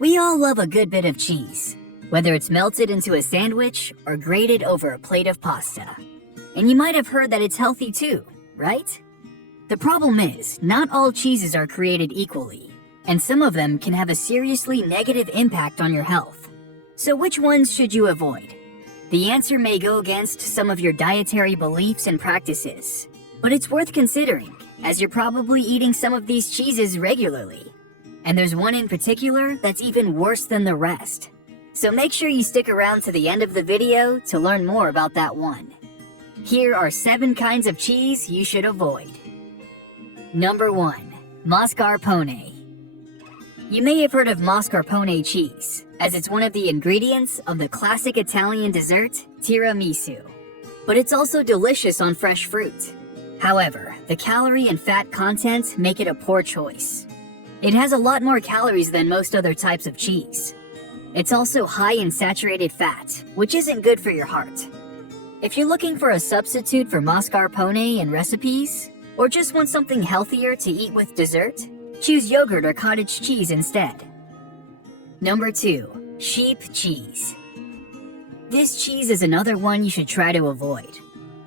We all love a good bit of cheese, whether it's melted into a sandwich or grated over a plate of pasta. And you might have heard that it's healthy too, right? The problem is, not all cheeses are created equally, and some of them can have a seriously negative impact on your health. So which ones should you avoid? The answer may go against some of your dietary beliefs and practices, but it's worth considering, as you're probably eating some of these cheeses regularly. And there's one in particular that's even worse than the rest. So make sure you stick around to the end of the video to learn more about that one. Here are 7 kinds of cheese you should avoid. Number 1. Mascarpone. You may have heard of mascarpone cheese, as it's one of the ingredients of the classic Italian dessert, tiramisu. But it's also delicious on fresh fruit. However, the calorie and fat content make it a poor choice. It has a lot more calories than most other types of cheese. It's also high in saturated fat, which isn't good for your heart. If you're looking for a substitute for mascarpone in recipes, or just want something healthier to eat with dessert, choose yogurt or cottage cheese instead. Number 2. Sheep cheese. This cheese is another one you should try to avoid.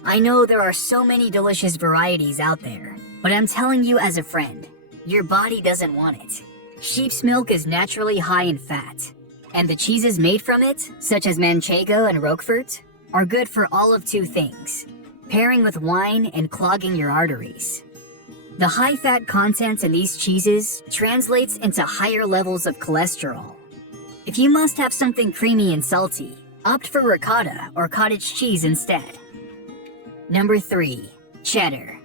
I know there are so many delicious varieties out there, but I'm telling you as a friend, your body doesn't want it. Sheep's milk is naturally high in fat, and the cheeses made from it, such as Manchego and Roquefort, are good for all of 2 things: pairing with wine and clogging your arteries. The high fat content in these cheeses translates into higher levels of cholesterol. If you must have something creamy and salty, opt for ricotta or cottage cheese instead. Number 3. Cheddar.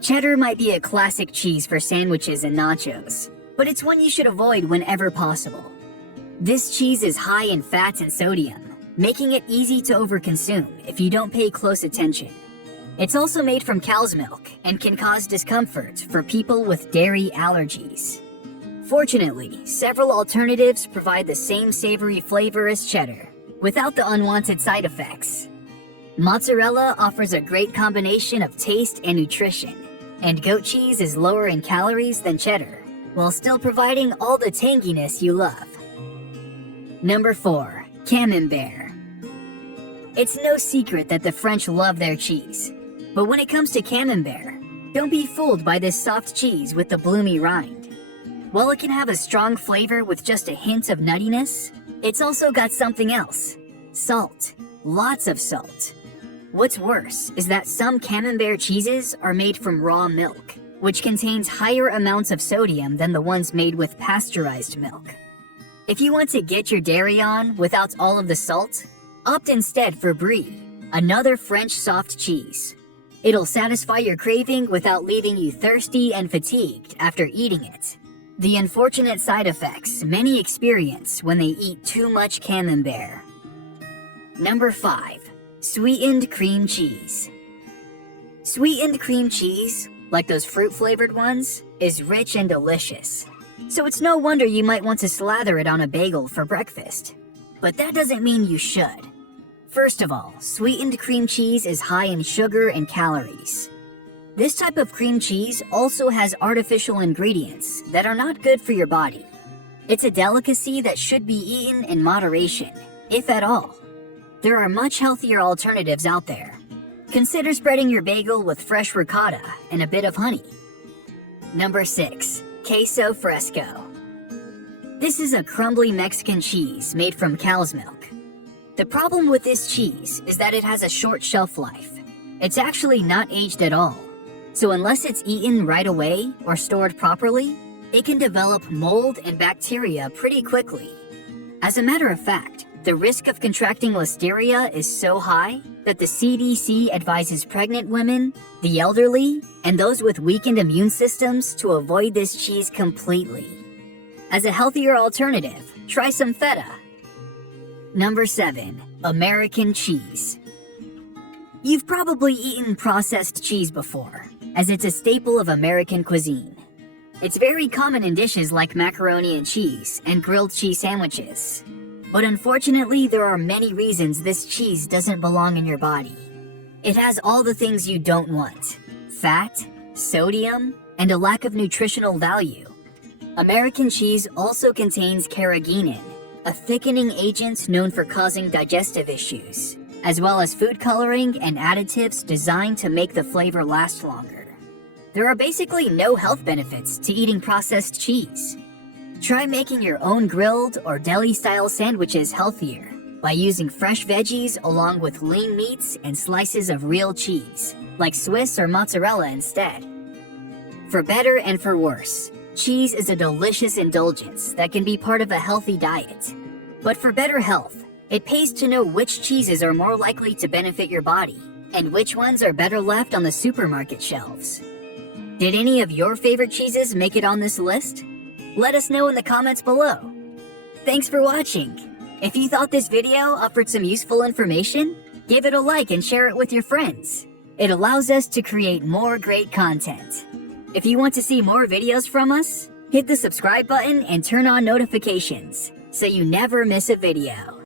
Cheddar might be a classic cheese for sandwiches and nachos, but it's one you should avoid whenever possible. This cheese is high in fat and sodium, making it easy to overconsume if you don't pay close attention. It's also made from cow's milk and can cause discomfort for people with dairy allergies. Fortunately, several alternatives provide the same savory flavor as cheddar, without the unwanted side effects. Mozzarella offers a great combination of taste and nutrition, and goat cheese is lower in calories than cheddar, while still providing all the tanginess you love. Number 4. Camembert. It's no secret that the French love their cheese, but when it comes to Camembert, don't be fooled by this soft cheese with the bloomy rind. While it can have a strong flavor with just a hint of nuttiness, it's also got something else: salt. Lots of salt. What's worse is that some Camembert cheeses are made from raw milk, which contains higher amounts of sodium than the ones made with pasteurized milk. If you want to get your dairy on without all of the salt, opt instead for Brie, another French soft cheese. It'll satisfy your craving without leaving you thirsty and fatigued after eating it. The unfortunate side effects many experience when they eat too much Camembert. Number 5. Sweetened cream cheese. Sweetened cream cheese, like those fruit-flavored ones, is rich and delicious. So it's no wonder you might want to slather it on a bagel for breakfast. But that doesn't mean you should. First of all, sweetened cream cheese is high in sugar and calories. This type of cream cheese also has artificial ingredients that are not good for your body. It's a delicacy that should be eaten in moderation, if at all. There are much healthier alternatives out there. Consider spreading your bagel with fresh ricotta and a bit of honey. Number 6. Queso fresco. This is a crumbly Mexican cheese made from cow's milk. The problem with this cheese is that it has a short shelf life. It's actually not aged at all. So unless it's eaten right away or stored properly, it can develop mold and bacteria pretty quickly. As a matter of fact, the risk of contracting listeria is so high that the CDC advises pregnant women, the elderly, and those with weakened immune systems to avoid this cheese completely. As a healthier alternative, try some feta. Number 7. American cheese. You've probably eaten processed cheese before, as it's a staple of American cuisine. It's very common in dishes like macaroni and cheese and grilled cheese sandwiches. But unfortunately, there are many reasons this cheese doesn't belong in your body. It has all the things you don't want: fat, sodium, and a lack of nutritional value. American cheese also contains carrageenan, a thickening agent known for causing digestive issues, as well as food coloring and additives designed to make the flavor last longer. There are basically no health benefits to eating processed cheese. Try making your own grilled or deli-style sandwiches healthier by using fresh veggies along with lean meats and slices of real cheese, like Swiss or mozzarella instead. For better and for worse, cheese is a delicious indulgence that can be part of a healthy diet. But for better health, it pays to know which cheeses are more likely to benefit your body and which ones are better left on the supermarket shelves. Did any of your favorite cheeses make it on this list? Let us know in the comments below. Thanks for watching. If you thought this video offered some useful information, give it a like and share it with your friends. It allows us to create more great content. If you want to see more videos from us, hit the subscribe button and turn on notifications so you never miss a video.